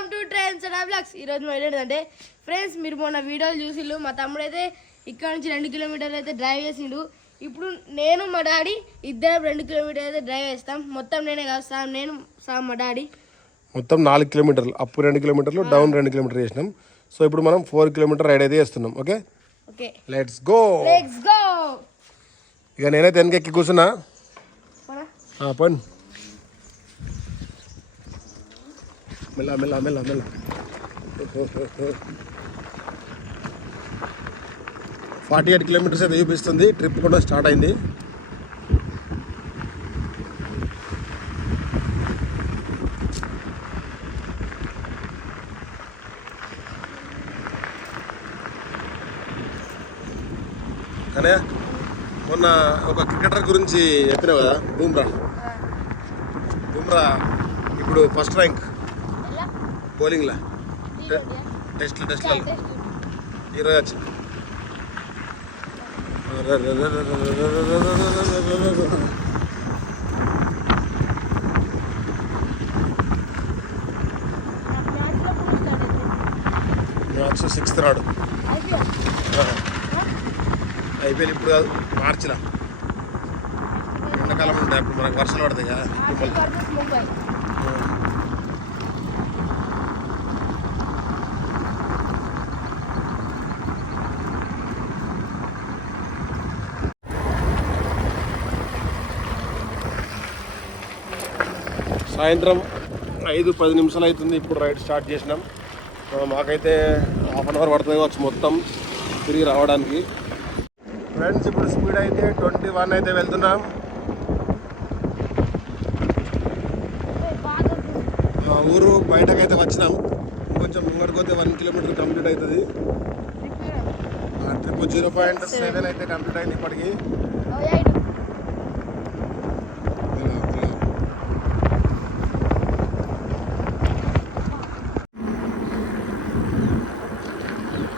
Welcome to trains and blogs. ఈరోజు ఏంటంటే friends, మీరు మొన్న వీడియోలు చూసిళ్ళు. మా తమ్ముడు అయితే ఇక్కడ నుంచి 2 కిలోమీటర్లు అయితే డ్రైవ్ చేసిండు. ఇప్పుడు నేను మా డాడీ ఇద్దరు 2 కిలోమీటర్లు అయితే డ్రైవ్ చేస్తాం. మొత్తం నేనే కాదు, నేను మా డాడీ మొత్తం 4 కిలోమీటర్లు, అప్ 2 కిలోమీటర్లు, డౌన్ 2 కిలోమీటర్లు చేసినాం. సో ఇప్పుడు మనం 4 కిలోమీటర్ రైడ్ అయితే చేస్తున్నాం. Okay okay, let's go. ఇక నేనైతే వెనకెక్కి కూర్చున్నా. పని మెల్ల మెల్ల మెల్ల మెల్ల. 48 కిలోమీటర్స్ అయితే చూపిస్తుంది. ట్రిప్ కూడా స్టార్ట్ అయింది. కానీ మొన్న ఒక క్రికెటర్ గురించి చెప్పినావు కదా, బుమ్రా ఇప్పుడు ఫస్ట్ ర్యాంక్ బౌలింగ్లో టెస్ట్లలో ఈరోజు వచ్చింది. మ్యాచ్ 6th నాడు ఐపీఎల్. ఇప్పుడు కాదు, మార్చిలో. ఎండాకాలం ఉంటాయి, అప్పుడు మనకు వర్షాలు పడతాయి కదా. సాయంత్రం 5-10 నిమిషాలు అవుతుంది. ఇప్పుడు రైడ్ స్టార్ట్ చేసినాం. మాకైతే ½ గంట పడుతుంది కావచ్చు మొత్తం తిరిగి రావడానికి. ఫ్రెండ్స్, ఇప్పుడు స్పీడ్ అయితే 21 అయితే వెళ్తున్నాం. మా ఊరు బయటకైతే వచ్చినాం. కొంచెం ముంగడిపోతే 1 కిలోమీటర్ కంప్లీట్ అవుతుంది. ట్రిప్ 0.7 అయితే కంప్లీట్ అయింది ఇప్పటికి.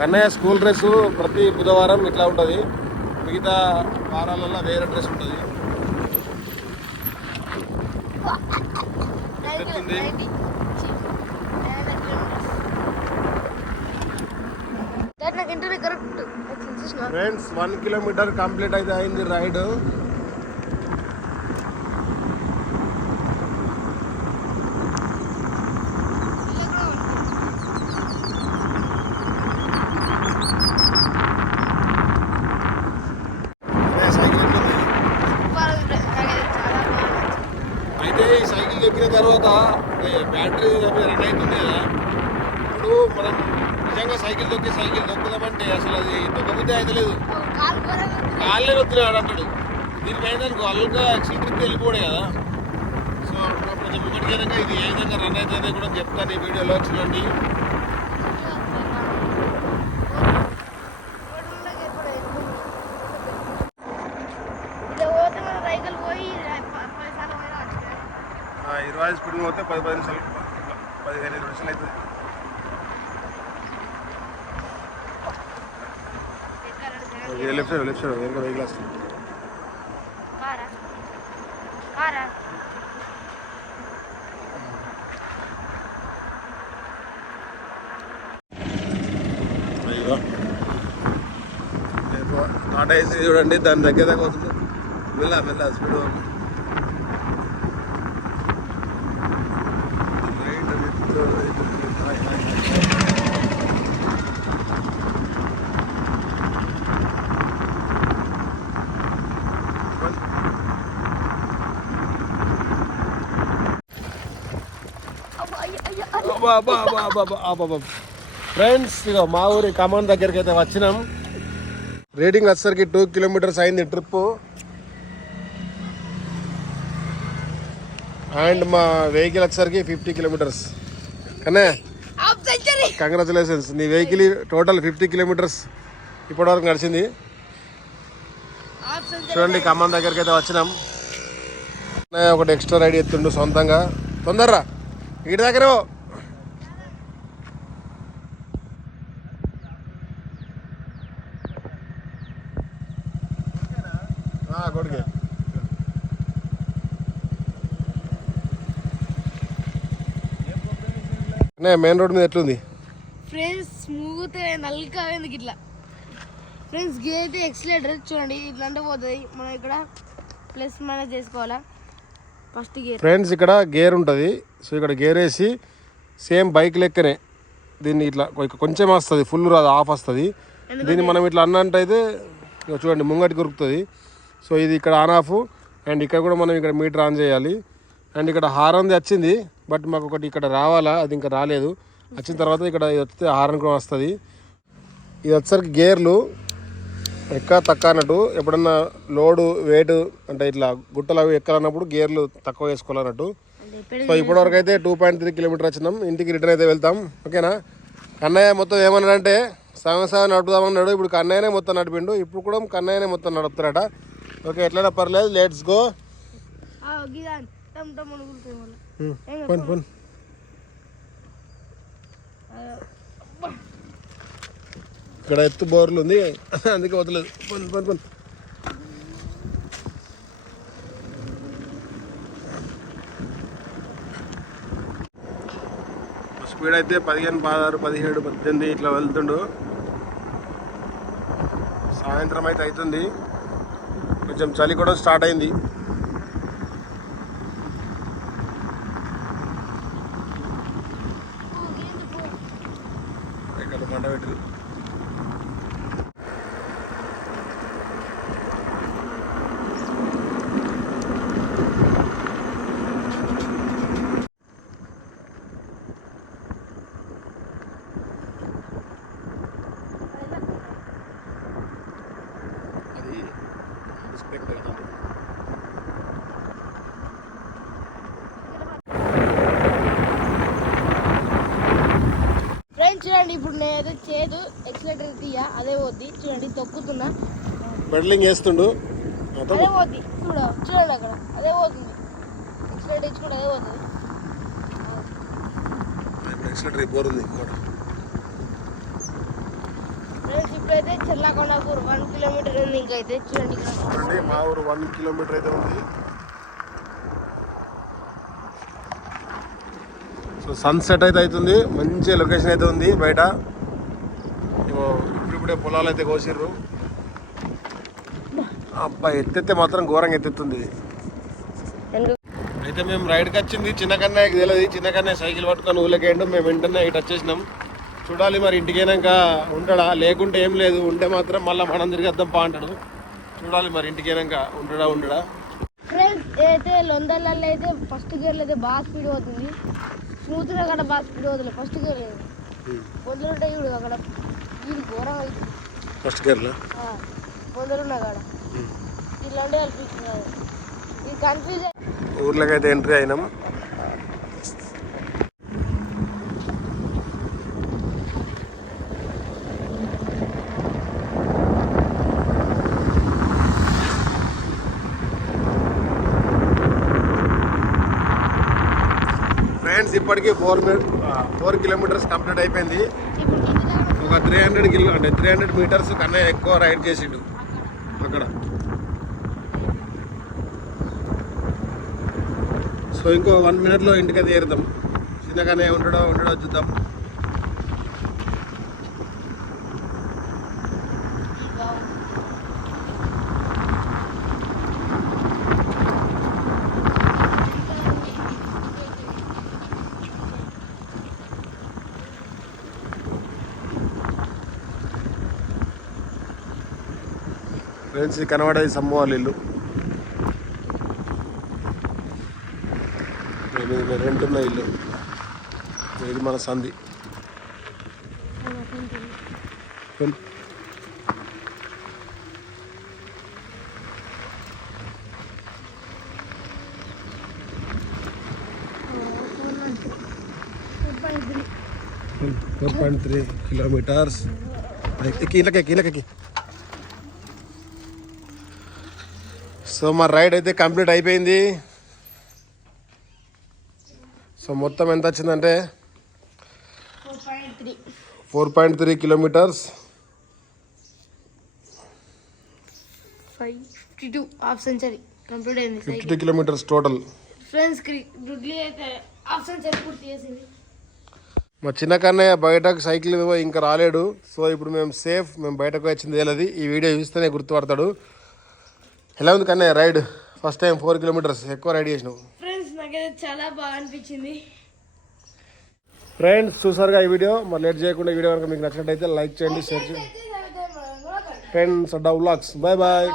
కన్నయ్య స్కూల్ డ్రెస్ ప్రతి బుధవారం ఇట్లా ఉంటుంది, మిగతా వారాలలో వేరే డ్రెస్ ఉంటుంది. ఫ్రెండ్స్, 1 కిలోమీటర్ కంప్లీట్ అయితే అయింది రైడ్. ఎక్కిన తర్వాత బ్యాటరీ రన్ అవుతుంది కదా. ఇప్పుడు మనం నిజంగా సైకిల్ దొక్కుదామంటే అసలు అది దొక్కబుద్ధి అయితే లేదు. కాళ్ళే వద్దులేడు అంటాడు. దీనికి అయిందనుకో అల్లుగా యాక్సిడెంట్ వెళ్ళిపోయాడు కదా. సో కొంచెం ముఖ్యంగా ఇది ఏ విధంగా రన్ అవుతుందో కూడా చెప్తాను ఈ వీడియోలో, చూడండి. స్పీడ్ పోతే 10 నిమిషాలు 15 నిమిషాలు అవుతుంది. లెఫ్ట్ సైడ్ ఇంకా వెహికల్ వస్తుంది. అయ్యో, టాటా ఏసీ చూడండి, దాని దగ్గర దాకా అవుతుంది. మెల్ల స్పీడ్ పోతుంది. ఫ్రెండ్స్, ఇక మా ఊరి ఖమ్మం దగ్గరికి అయితే వచ్చినాం. రేటింగ్ వచ్చేసరికి 2 కిలోమీటర్స్ అయింది ట్రిప్. అండ్ మా వెహికల్ వచ్చేసరికి 50 కిలోమీటర్స్. కానీ కంగ్రాచులేషన్స్, నీ వెహికల్ టోటల్ 50 కిలోమీటర్స్ ఇప్పటివరకు నడిచింది. చూడండి, ఖమ్మం దగ్గరికి అయితే వచ్చినాం. ఒకటి ఎక్స్ట్రా రైడ్ ఎత్తుండు సొంతంగా. తొందరరా, ఇటు దగ్గర కొడుకే. మెయిన్ రోడ్ మీద ఎట్లుంది ఫ్రెండ్స్ స్మూత్ నల్కా ఎందుకు ఇట్లా ఫ్రెండ్స్ గేర్ అయితే ఎక్సలేటర్ చూడండి ఇట్లా అంటే పోతుంది మనం ఇక్కడ ప్లస్ మైనస్ చేసుకోవాలా ఫస్ట్ గేర్ ఫ్రెండ్స్ ఇక్కడ గేర్ ఉంటుంది సో ఇక్కడ గేర్ వేసి సేమ్ బైక్ లెక్కనే దీన్ని ఇట్లా కొంచెం వస్తుంది ఫుల్ రాదు ఆఫ్ వస్తుంది దీన్ని మనం ఇట్లా అన్నట్టయితే చూడండి ముంగటికి ఉరుకుతుంది సో ఇది ఇక్కడ ఆన్ ఆఫ్ అండ్ ఇక్కడ కూడా మనం ఇక్కడ మీటర్ ఆన్ చేయాలి అండ్ ఇక్కడ హారన్ది వచ్చింది బట్ మాకు ఒకటి ఇక్కడ రావాలా అది ఇంకా రాలేదు వచ్చిన తర్వాత ఇక్కడ వస్తే హారన్ కూడా వస్తుంది ఇది వచ్చేసరికి గేర్లు ఎక్క తక్కువ అన్నట్టు ఎప్పుడన్నా లోడు వెయిట్ అంటే ఇట్లా గుట్టలు అవి ఎక్కాలన్నప్పుడు గేర్లు తక్కువ వేసుకోవాలన్నట్టు సో ఇప్పటివరకు అయితే 2.3 కిలోమీటర్ వచ్చినాం ఇంటికి రిటర్న్ అయితే వెళ్తాం ఓకేనా కన్నయ్య మొత్తం ఏమన్నాడంటే సగం నడుపుదామన్నాడు ఇప్పుడు కన్నయ్యనే మొత్తం నడిపిండు ఇప్పుడు కూడా కన్నయ్యనే మొత్తం నడుపుతారట ఓకే ఎట్లయినా పర్లేదు లెట్స్ గో ఇక్కడ ఎత్తు బోర్లు ఉంది అందుకే వదలేదు పని స్పీడ్ అయితే 15, 16, 17, 18 ఇట్లా వెళ్తుండు సాయంత్రం అయితే అవుతుంది కొంచెం చలి కూడా స్టార్ట్ అయింది ఇక్కడ మంట పెట్టి చూడండి ఇప్పుడు నేనైతే చేదు ఎక్సలేటర్ తీయ అదే పోద్ది చూడండి తొక్కుతున్నా పెడలింగ్ వేస్తుండు అదే పోద్ది చూడండి అక్కడ అదే పోతుంది ఎక్సలేటర్ ఇచ్చుకుంటే అదే పోతుంది ఎక్సలేటర్ పోరుంది ఫ్రెండ్స్ ఇప్పుడైతే చెల్లాకొండపూర్ 1 కిలోమీటర్ ఉంది ఇంకైతే చూడండి ఇక్కడ మా ఊరు 1 కిలోమీటర్ అయితే ఉంది సో సన్సెట్ అయితే అవుతుంది మంచి లొకేషన్ అయితే ఉంది బయట ఇప్పుడిప్పుడే పొలాలు అయితే కోసిర్రు అబ్బాయి ఎత్తెత్తే మాత్రం ఘోరంగా ఎత్తెత్తుంది అయితే మేము రైడ్కి వచ్చింది చిన్న కన్నయ్యకి తెలియదు చిన్న కన్నయ్య సైకిల్ పట్టుకొని ఊళ్ళకేండు మేము వెంటనే ఇటు వచ్చేసినాం చూడాలి మరి ఇంటికైనాక ఉంటాడా లేకుంటే ఏం లేదు ఉంటే మాత్రం మళ్ళీ మనం తిరిగేద్దాం పా అంటాడు చూడాలి మరి ఇంటికైనాక ఉండడా ఫ్రెండ్స్ అయితే లొందలలో అయితే ఫస్ట్ గేర్లో అయితే బాగా స్పీడ్ అవుతుంది స్మూత్గా అక్కడ బాగా స్పీడ్ అవుతుంది ఫస్ట్ గేర్ లేదు పొందలుంటాయి ఇప్పుడు అక్కడ ఇది ఘోరంగా అవుతుంది ఫస్ట్ గేర్లో పొందలున్నా అక్కడ ఇలాంటి అనిపిస్తుంది ఇది కన్ఫ్యూజ్ ఊర్లోకి అయితే ఎంట్రీ అయినాం ఫ్రెండ్స్ ఇప్పటికీ 4 కిలోమీటర్స్ కంప్లీట్ అయిపోయింది ఒక 300 మీటర్స్ కన్నా ఎక్కువ రైడ్ చేసిండు అక్కడ సో ఇంకో 1 మినిట్లో ఇంటికి తీరుతాం చిన్నగానే ఉండడో చూద్దాం ఫ్రెండ్స్ కనబడేది సమ్మవాళ్ళ ఇల్లు రెంట్ ఉన్న ఇల్లు ఇది మన సంధి 4.3 kilometers. Iki. సో మా రైడ్ అయితే కంప్లీట్ అయిపోయింది. సో మొత్తం ఎంత వచ్చిందంటే 4.3 కిలోమీటర్స్, 52 హాఫ్ సెంచరీ కంప్లీట్ అయింది. 52 కిలోమీటర్స్ టోటల్. ఫ్రెండ్స్ డుడ్లీ అయితే హాఫ్ సెంచరీ పూర్తి చేసింది. మా చిన్న కన్నయ్య బయటకు సైకిల్ మీద పోయి ఇంకా రాలేడు. సో ఇప్పుడు మేము సేఫ్, మేము బయటకు వచ్చింది తెలియదు. ఈ వీడియో చూస్తేనే గుర్తుపడతాడు. ఎలా ఉంది Kannayya ride? First time 4 kilometres ఎక్కువ రైడ్ చేసినావు. ఫ్రెండ్స్ నాకైతే చాలా బాగా అనిపించింది. ఫ్రెండ్స్ చూసారుగా ఈ వీడియో. మరి లేట్ చేయకుండా ఈ వీడియో కనుక మీకు నచ్చినట్టయితే లైక్ చేయండి, షేర్ చేయండి. ఫ్రెండ్స్ అడ్డా వ్లాగ్స్, బాయ్ బాయ్.